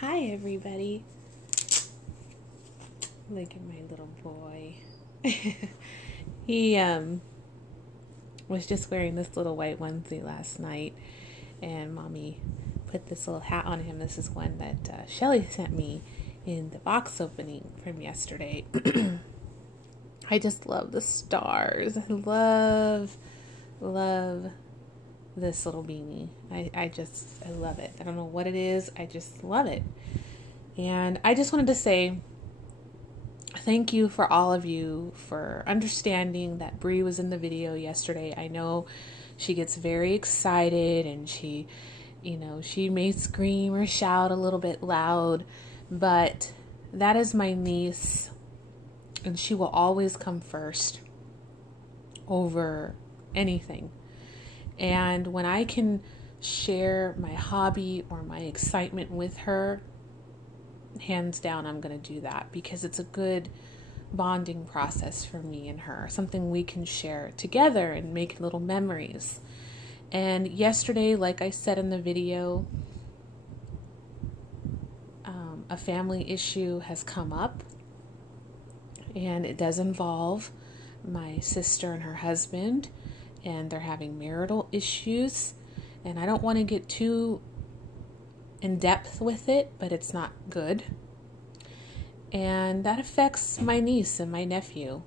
Hi everybody. Look at my little boy. He was just wearing this little white onesie last night, and mommy put this little hat on him. This is one that Shelly sent me in the box opening from yesterday. I just love the stars. I love this little beanie. I love it. I don't know what it is. I just love it. And I just wanted to say thank you for all of you for understanding that Bree was in the video yesterday. I know she gets very excited and she may scream or shout a little bit loud, but that is my niece and she will always come first over anything. And when I can share my hobby or my excitement with her, hands down, I'm going to do that because it's a good bonding process for me and her, something we can share together and make little memories. And yesterday, like I said in the video, a family issue has come up, and it does involve my sister and her husband, and they're having marital issues, and I don't want to get too in depth with it, but it's not good. And that affects my niece and my nephew.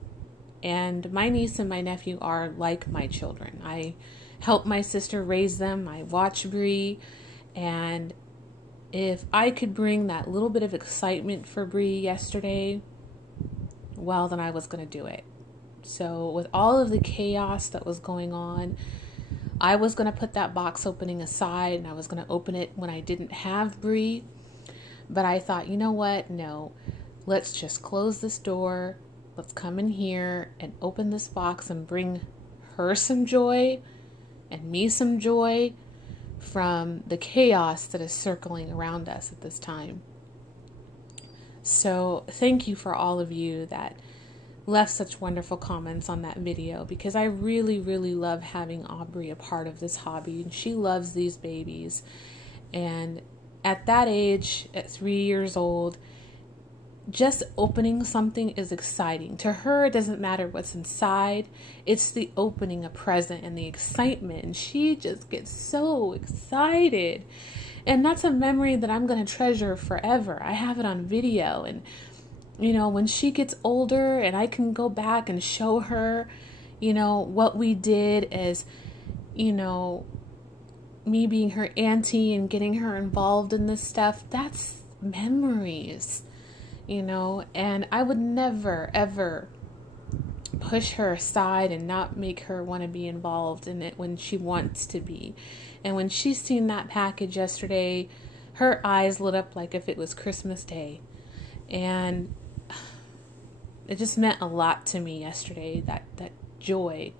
And my niece and my nephew are like my children. I help my sister raise them. I watch Bree. And if I could bring that little bit of excitement for Bree yesterday, well, then I was going to do it. So with all of the chaos that was going on, I was going to put that box opening aside and I was going to open it when I didn't have Bree. But I thought, you know what? No, let's just close this door. Let's come in here and open this box and bring her some joy and me some joy from the chaos that is circling around us at this time. So thank you for all of you that left such wonderful comments on that video, because I really love having Aubrey a part of this hobby, and she loves these babies. And at that age, at 3 years old, just opening something is exciting. To her, it doesn't matter what's inside. It's the opening a present and the excitement, and she just gets so excited. And that's a memory that I'm going to treasure forever. I have it on video, and when she gets older and I can go back and show her, what we did as, me being her auntie and getting her involved in this stuff, that's memories, and I would never, ever push her aside and not make her want to be involved in it when she wants to be. And when she's seen that package yesterday, her eyes lit up like if it was Christmas Day. And it just meant a lot to me yesterday, that joy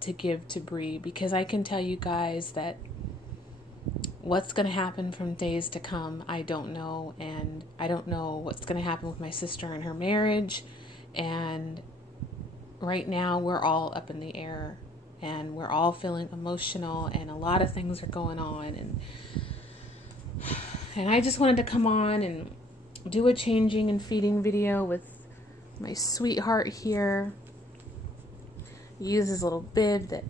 to give to Bree, because I can tell you guys that what's going to happen from days to come, I don't know. And I don't know what's going to happen with my sister and her marriage. And right now we're all up in the air and we're all feeling emotional and a lot of things are going on. And I just wanted to come on and do a changing and feeding video with my sweetheart here. Use his little bib that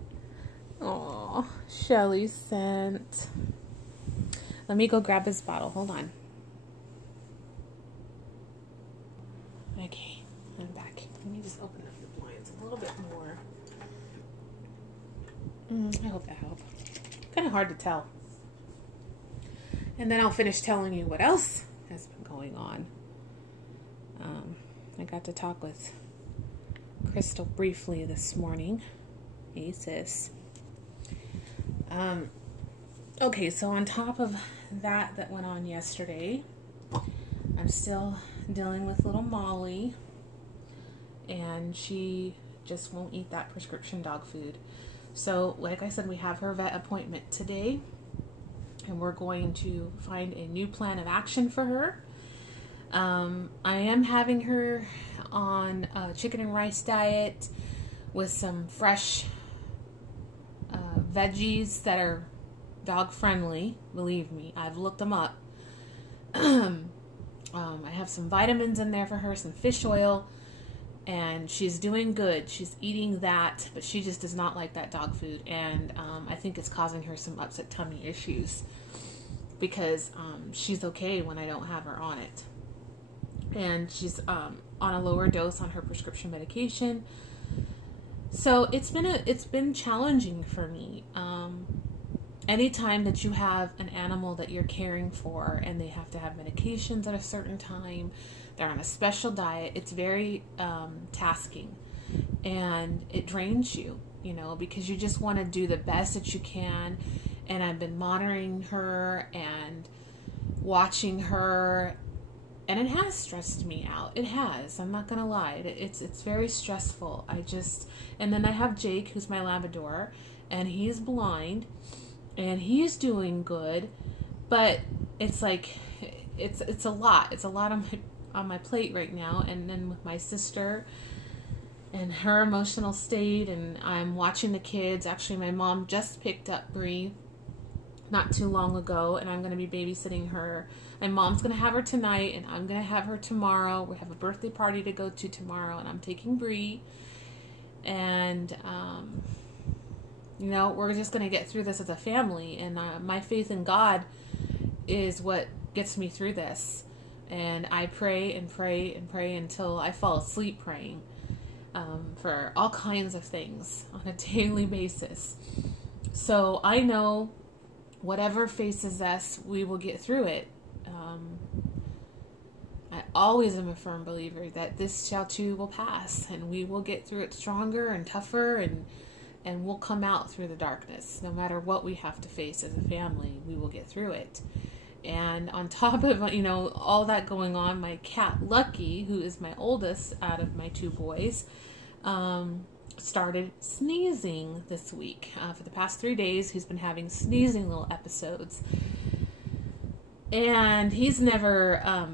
Shelly sent. Let me go grab his bottle. Hold on. Okay, I'm back. Let me just open up the blinds a little bit more. I hope that helped. Kind of hard to tell. And then I'll finish telling you what else has been going on. I got to talk with Crystal briefly this morning. Hey, sis. Okay, so on top of that went on yesterday, I'm still dealing with little Molly, and she just won't eat that prescription dog food. So, like I said, we have her vet appointment today, and we're going to find a new plan of action for her. I am having her on a chicken and rice diet with some fresh veggies that are dog friendly. Believe me, I've looked them up. I have some vitamins in there for her, some fish oil, and she's doing good. She's eating that, but she just does not like that dog food, and I think it's causing her some upset tummy issues because she's okay when I don't have her on it. And she's on a lower dose on her prescription medication. So it's been challenging for me. Anytime that you have an animal that you're caring for and they have to have medications at a certain time, they're on a special diet, it's very tasking, and it drains you, because you just want to do the best that you can. And I've been monitoring her and watching her, and it has stressed me out. It has. I'm not going to lie. It's very stressful. And then I have Jake, who's my Labrador, and he's blind, and he's doing good, but it's like, it's a lot. It's a lot on my plate right now. And then with my sister and her emotional state, and I'm watching the kids. Actually, my mom just picked up Bree not too long ago, and I'm going to be babysitting her. My mom's going to have her tonight, and I'm going to have her tomorrow. We have a birthday party to go to tomorrow, and I'm taking Bree. And, we're just going to get through this as a family. And my faith in God is what gets me through this. And I pray and pray and pray until I fall asleep praying for all kinds of things on a daily basis. So I know whatever faces us, we will get through it. I always am a firm believer that this shall too will pass, and we will get through it stronger and tougher, and we'll come out through the darkness. No matter what we have to face as a family, we will get through it. And on top of, all that going on, my cat Lucky, who is my oldest out of my two boys, started sneezing this week. For the past 3 days, he's been having sneezing little episodes. And he's never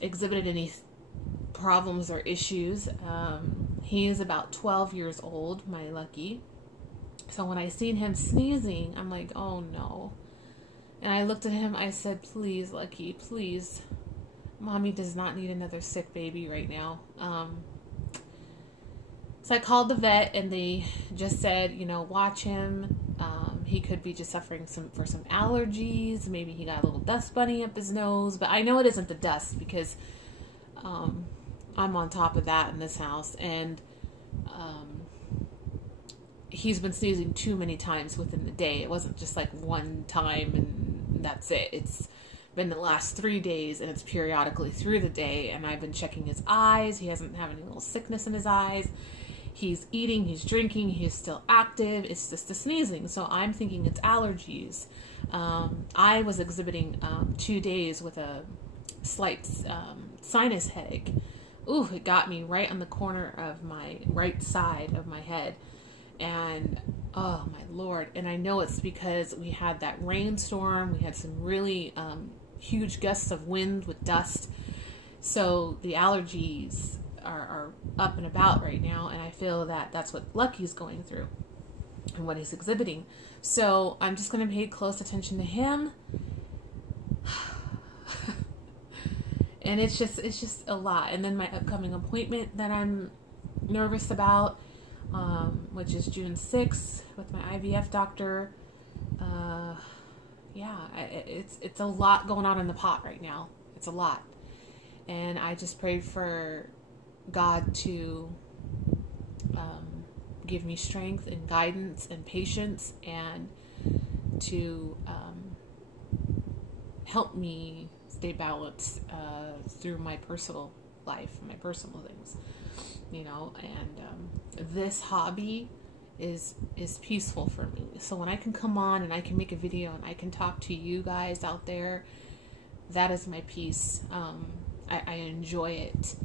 exhibited any problems or issues. He is about 12 years old, my Lucky. So when I seen him sneezing, I'm like, oh no. And I looked at him, I said, please, Lucky, please. Mommy does not need another sick baby right now. So I called the vet, and they just said, watch him. He could be just suffering for some allergies. Maybe he got a little dust bunny up his nose. But I know it isn't the dust, because I'm on top of that in this house. And he's been sneezing too many times within the day. It wasn't just like one time and that's it. It's been the last 3 days, and it's periodically through the day. And I've been checking his eyes. He hasn't had any little sickness in his eyes. He's eating, he's drinking, he's still active. It's just the sneezing. So I'm thinking it's allergies. I was exhibiting 2 days with a slight sinus headache. Ooh, it got me right on the corner of my right side of my head. And oh my Lord. And I know it's because we had that rainstorm. We had some really huge gusts of wind with dust. So the allergies are up and about right now, and I feel that that's what Lucky's going through and what he's exhibiting. So I'm just going to pay close attention to him. And it's just a lot. And then my upcoming appointment that I'm nervous about, which is June 6th with my IVF doctor. It's a lot going on in the pot right now. It's a lot. And I just prayed for God to give me strength and guidance and patience, and to help me stay balanced through my personal life, my personal things, and this hobby is peaceful for me. So when I can come on and I can make a video and I can talk to you guys out there, that is my peace. I enjoy it.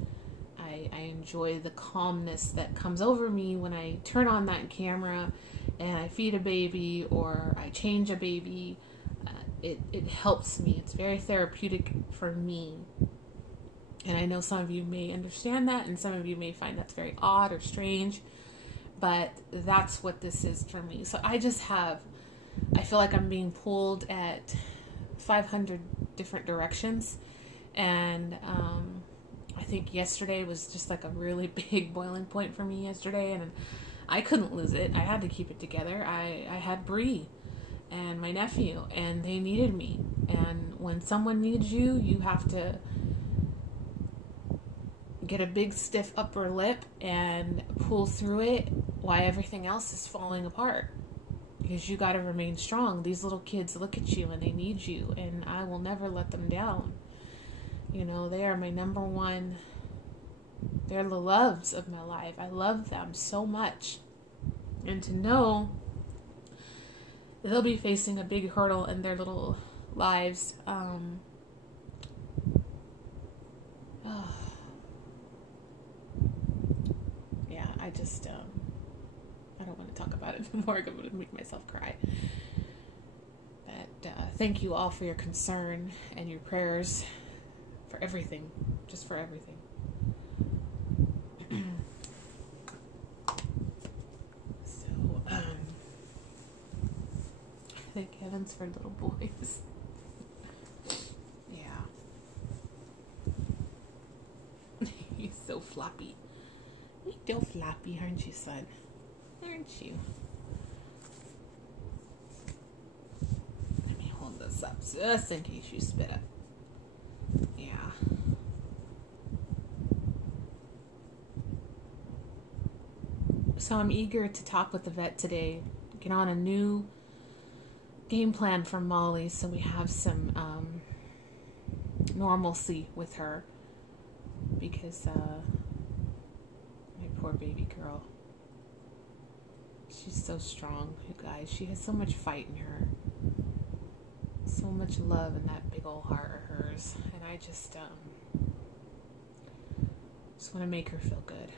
I enjoy the calmness that comes over me when I turn on that camera and I feed a baby or I change a baby. It helps me. It's very therapeutic for me. And I know some of you may understand that, and some of you may find that's very odd or strange, but that's what this is for me. So I feel like I'm being pulled at 500 different directions. And I think yesterday was just like a really big boiling point for me yesterday, and I couldn't lose it. I had to keep it together. I had Bree and my nephew, and they needed me. And when someone needs you, you have to get a big stiff upper lip and pull through it while everything else is falling apart. Because you got to remain strong. These little kids look at you and they need you, and I will never let them down. You know, they are my number one. They're the loves of my life. I love them so much. And to know they'll be facing a big hurdle in their little lives. Yeah, I just, I don't want to talk about it anymore. I'm going to make myself cry. But thank you all for your concern and your prayers for everything. Just for everything. The Kevin's for little boys. Yeah. He's so floppy. You're still floppy, aren't you, son? Aren't you? Let me hold this up just in case you spit up. Yeah. So I'm eager to talk with the vet today. Get on a new game plan for Molly so we have some normalcy with her, because my poor baby girl, she's so strong, you guys. She has so much fight in her, so much love in that big old heart of hers, and I just want to make her feel good.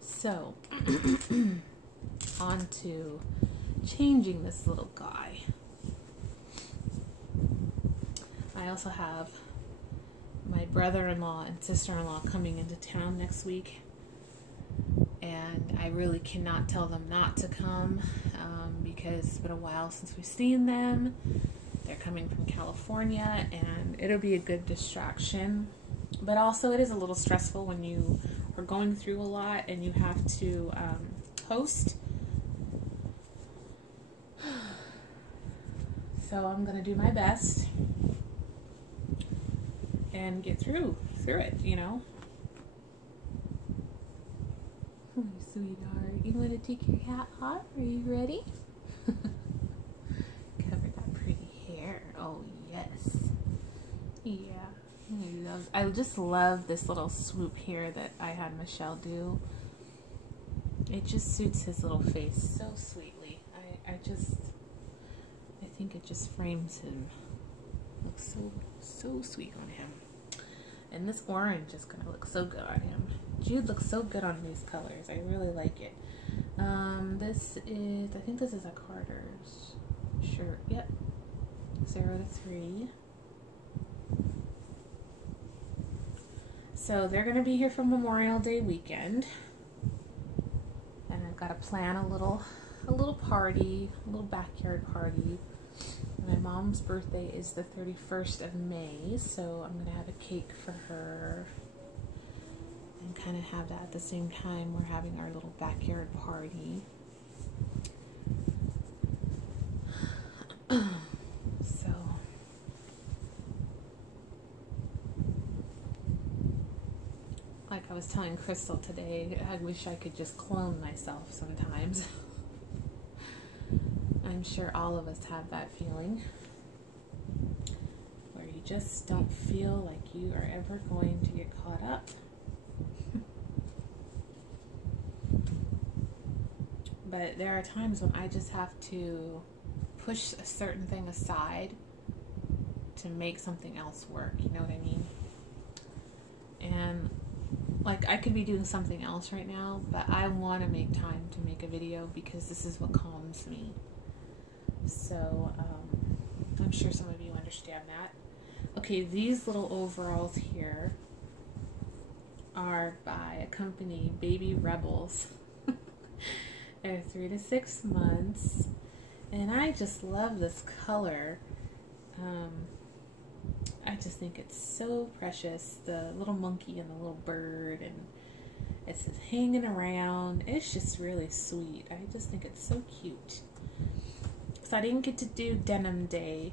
So, on to changing this little guy. I also have my brother-in-law and sister-in-law coming into town next week, and I really cannot tell them not to come, because it's been a while since we've seen them. They're coming from California, and it'll be a good distraction, but also it is a little stressful when you are going through a lot and you have to host. So I'm going to do my best and get through it, you know. Oh, sweetheart, you want to take your hat off? Are you ready? Cover that pretty hair. Oh, yes. Yeah. I just love this little swoop here that I had Michelle do. It just suits his little face so sweetly. I think it just frames him. Looks so sweet on him. And this orange is gonna look so good on him. Jude looks so good on these colors. I really like it. I think this is a Carter's shirt. Yep. 0 to 3. So they're going to be here for Memorial Day weekend, and I've got to plan a little party, a little backyard party. My mom's birthday is the 31st of May, so I'm going to have a cake for her and kind of have that at the same time we're having our little backyard party. I was telling Crystal today, I wish I could just clone myself sometimes. I'm sure all of us have that feeling, where you just don't feel like you are ever going to get caught up. But there are times when I just have to push a certain thing aside to make something else work, you know what I mean? And like, I could be doing something else right now, but I want to make time to make a video because this is what calms me. So, I'm sure some of you understand that. Okay, these little overalls here are by a company, Baby Rebels. or 3 to 6 months. And I just love this color. I just think it's so precious. The little monkey and the little bird, and it's just hanging around. It's just really sweet. I just think it's so cute. So I didn't get to do denim day.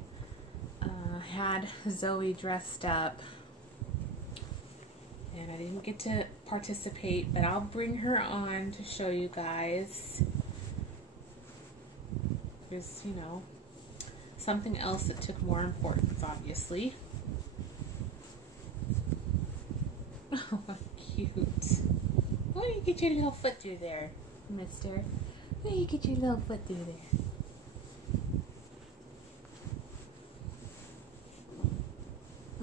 Had Zoe dressed up, and I didn't get to participate, but I'll bring her on to show you guys. There's, you know, something else that took more importance, obviously. Oh, cute. Why do you get your little foot through there, mister? Why do you get your little foot through there?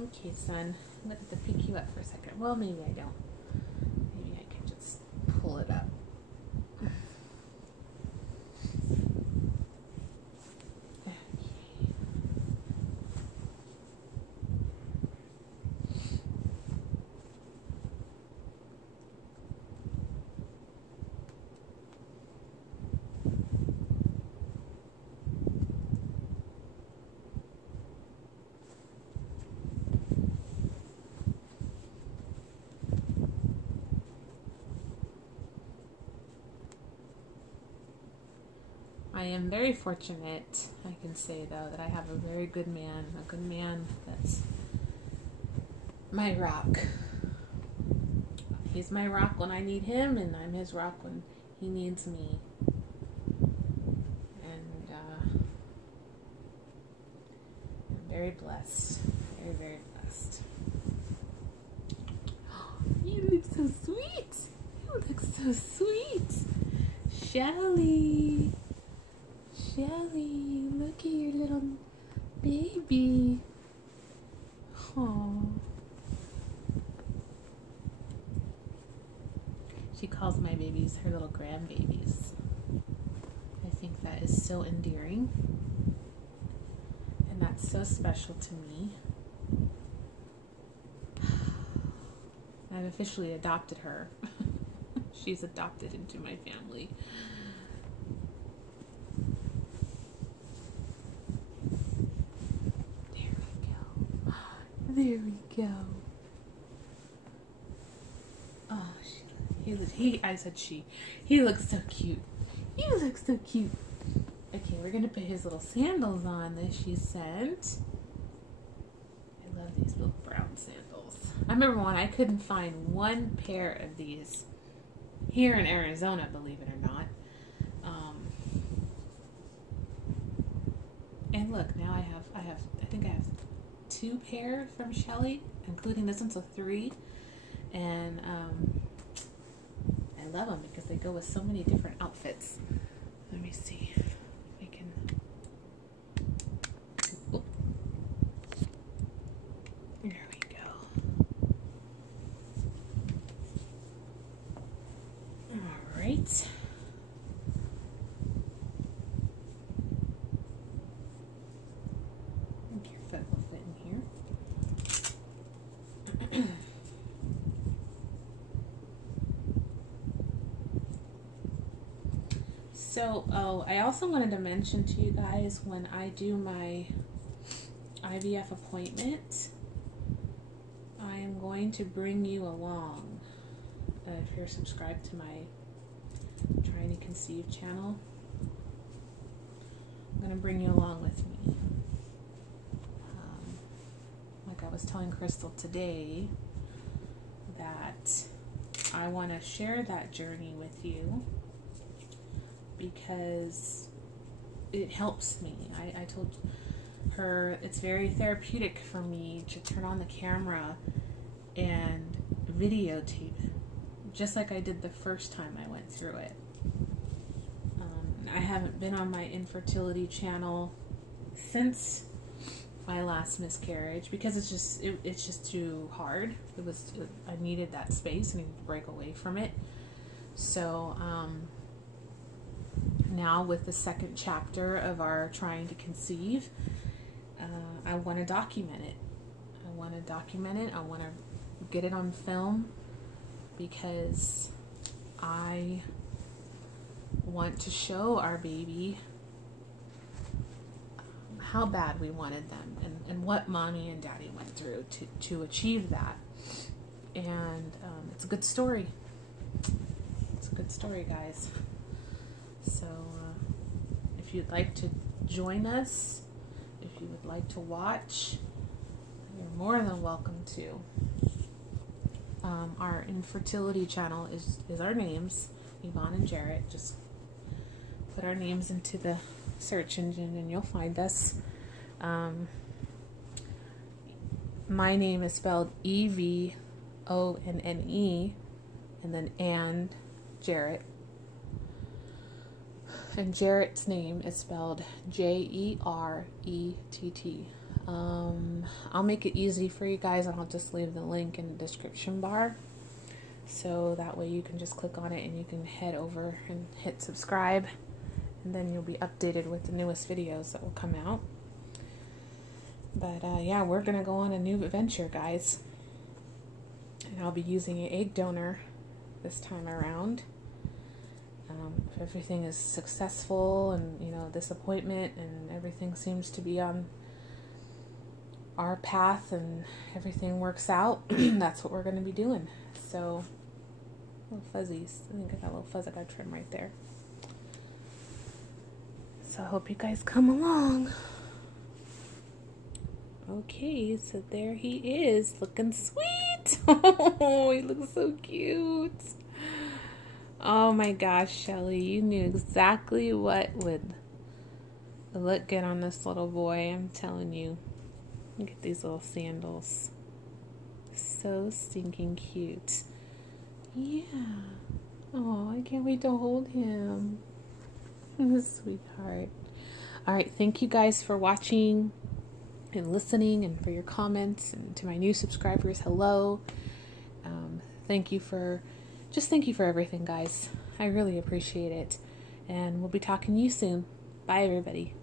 Okay, son. I'm going to have to pick you up for a second. Well, maybe I don't. Maybe I can just pull it up. I am very fortunate, I can say though, that I have a very good man, that's my rock. He's my rock when I need him, and I'm his rock when he needs me. And I'm very blessed, very, very blessed. You look so sweet. You look so sweet. Shelly. Shelly, look at your little baby. Aww. She calls my babies her little grandbabies. I think that is so endearing. And that's so special to me. I've officially adopted her. She's adopted into my family. There we go. Oh, he looks so cute. He looks so cute. Okay, we're gonna put his little sandals on that she sent. I love these little brown sandals. I remember when I couldn't find one pair of these here in Arizona, believe it or not. And look, now I think I have 2 pair from Shelly, including this one, so 3. And I love them because they go with so many different outfits. Let me see if we can. Oop. There we go. All right. So, I also wanted to mention to you guys, when I do my IVF appointment, I am going to bring you along. If you're subscribed to my Trying to Conceive channel, I'm going to bring you along with me. Like I was telling Crystal today, that I want to share that journey with you, because it helps me. I told her it's very therapeutic for me to turn on the camera and videotape, just like I did the first time I went through it. I haven't been on my infertility channel since my last miscarriage, because it's just too hard. I needed that space. I needed to break away from it. So now with the second chapter of our Trying to Conceive, I want to document it. I want to get it on film, because I want to show our baby how bad we wanted them and what mommy and daddy went through to achieve that. And it's a good story. It's a good story, guys. So if you'd like to join us, if you would like to watch, you're more than welcome to. Our infertility channel is our names, Yvonne and Jarrett. Just put our names into the search engine and you'll find us. My name is spelled Evonne, and then Jarrett. And Jarrett's name is spelled Jerett. I'll make it easy for you guys, and I'll just leave the link in the description bar. So that way you can just click on it and you can head over and hit subscribe. And then you'll be updated with the newest videos that will come out. But yeah, we're going to go on a new adventure, guys. And I'll be using an egg donor this time around. If everything is successful and, you know, this appointment and everything seems to be on our path and everything works out, that's what we're going to be doing. So, little fuzzies. I think I got a little fuzz I got to trim right there. So I hope you guys come along. Okay, so there he is, looking sweet. Oh, he looks so cute. Oh my gosh, Shelly, you knew exactly what would look good on this little boy. I'm telling you. Look at these little sandals. So stinking cute. Yeah. Oh, I can't wait to hold him. Sweetheart. Alright, thank you guys for watching and listening and for your comments, and to my new subscribers, hello. Thank you for everything, guys. I really appreciate it. And we'll be talking to you soon. Bye, everybody.